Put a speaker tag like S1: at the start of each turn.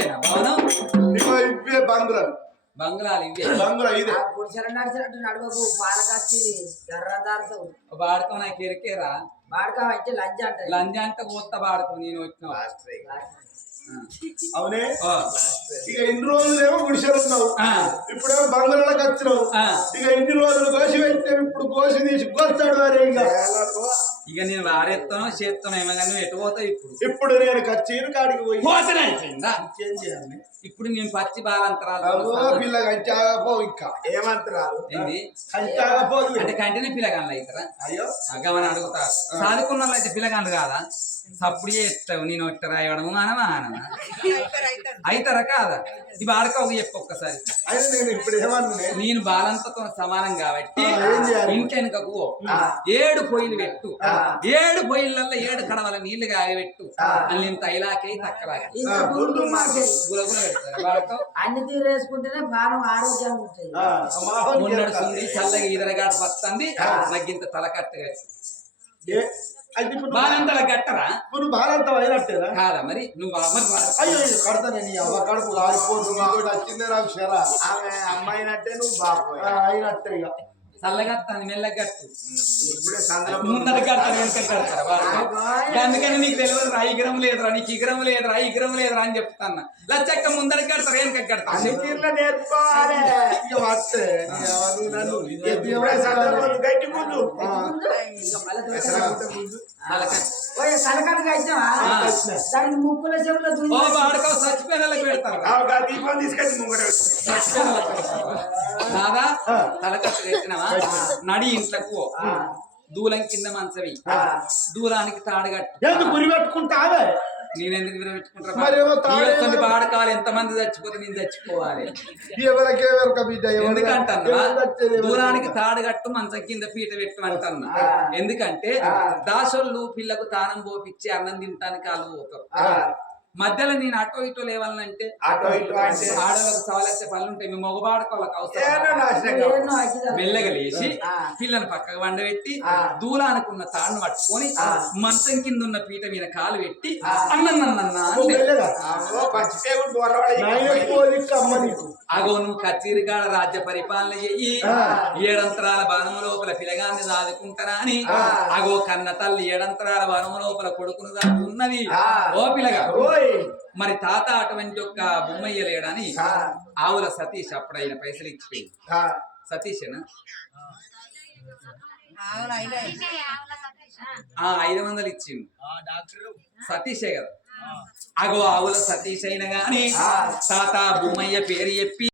S1: భవనం
S2: ఇవే బంగ్లాలు
S1: బంగ్లాలు ఇవే
S2: బంగ్లా ఇదే
S3: గుడిసెలు నడిచినట్టు నడువకు పాలకచ్చింది ఎర్రదారుతావు
S1: వాడుకో నాకు ఎరికేరా
S3: వాడక వచ్చి లంచ్ అంటది
S1: లంజ అంటే కొత్త వాడుకో నేను వచ్చిన
S2: అవునే ఇక ఇన్ని రోజులేమో గుడిసెలు ఉన్నావు ఇప్పుడేమో బంగ్లాలకు వచ్చినావు ఇక ఇన్ని రోజులు కోసి పెట్టే ఇప్పుడు కోసి తీసి కొత్తాడు వారే
S1: ఇక నేను వాడేస్తానో చేస్తానో ఏమో కానీ నువ్వు ఎటు పోతావు
S2: ఇప్పుడు నేను కచ్చేరు కాడికి పోయి
S1: ఇంకేం చేయాలి ఇప్పుడు నేను పచ్చి బాలంతరాలు
S2: పిల్ల కంచాగపో ఇంకా ఏమంతరాలు
S1: ఏంది
S2: కంచాగపోదు
S1: అంటే కంటినే పిల్లగాళ్ళు అవుతారా
S2: అయ్యో
S1: అగ్గమని అడుగుతారు చదువుకున్న వాళ్ళు అయితే పిల్లగాళ్ళు కాదా సప్పుడు చేస్తావు నేను ఒట్టి రాయడము మానవా మానవా అవుతారా కాదా ఇది ఆడుకోవు చెప్పు ఒక్కసారి
S2: నేను ఇప్పుడు
S1: నేను బాలంతతో సమానం కాబట్టి ఇంటెనకకు 7 పొయ్యిలు పెట్టు 7 పొయ్యిలలో 7 కడవల నీళ్లు కాగబెట్టు అని నేను తైలాకే తక్కలాగే
S3: అన్ని తీరేసుకుంటేనే బాగా ఆరోగ్యం ఉంటుంది
S1: నడుస్తుంది చల్లగా ఈదరగాడు పత్తంది నాకు ఇంత తలకట్టగా బాలంతల గట్టరా
S2: నువ్వు బాలంతం అయినట్టేనా
S1: కాదా మరి నువ్వు
S2: అయ్యో కడతానే అవ్వ కడుపు ఆరిపోతుంది వచ్చిందే నాకు షరా ఆమె అమ్మాయినట్టే నువ్వు బాబు అయినట్టే ఇక
S1: చల్లగత్తాను మెల్లగట్టు ముందట కడతాను వెనక కడతారా అందుకని నీకు తెలియదు రా ఈ గ్రహం లేదురా నీకు ఈ గ్రహం లేదురా ఈ గ్రహం లేదురా అని చెప్తాను లచ్చక్క ముందట కడతారు వెనక కడతాను
S3: దానికి ముక్కుల చెవులో
S1: చచ్చిపోయిన పెడతారు
S2: దీపం తీసుకెళ్ళి ముంగట
S1: దాదా తలకట్టు తెచ్చినవా నడి ఇంట్లకు దూలం కింద మంచవి దూలానికి తాడుగట్టు
S2: గురి పెట్టుకుంటావే
S1: నేనెందుకు పెట్టుకుంటా పాడకావాలి ఎంతమంది చచ్చిపోతే నేను చచ్చిపోవాలి ఎందుకంటన్నా దూరానికి తాడుగట్టు మంచం కింద పీట పెట్టు అంటన్నా ఎందుకంటే దాసోళ్ళు పిల్లకు తానం పోపిచ్చి అన్నం తినటానికి వాళ్ళు పోతారు మధ్యలో నేను అటో ఇటో లేవాలంటే ఆడవాళ్ళకి సవాలచ్చే పనులు ఉంటాయి మేము మగబాడుకోవాళ్ళకి అవసరం మెల్లగా లేచి పిల్లని పక్కకు వండబెట్టి దూలానుకున్న తాడును పట్టుకొని మంచం కింద ఉన్న పీట మీద కాలు పెట్టి అన్నన్నన్నా అగో నువ్వు కచేరికాడ రాజ్య పరిపాలన చెయ్యి 7 అంతరాల వనం లోపల పిల్లగాన్ని దాదుకుంటారా అని అగో కన్న తల్లి 7 అంతరాల వనం లోపల కొడుకును దాదుకున్నది ఓ పిల్లగా మరి తాత అటువంటి యొక్క బొమ్మయ్య లేడని ఆవుల సతీష్ అప్పుడైన పైసలు ఇచ్చిపోయింది సతీషేనా 500 ఇచ్చింది సతీషే కదా అగో ఆవుల సతీష్ అయిన గాని తాత బొమ్మయ్య పేరు చెప్పి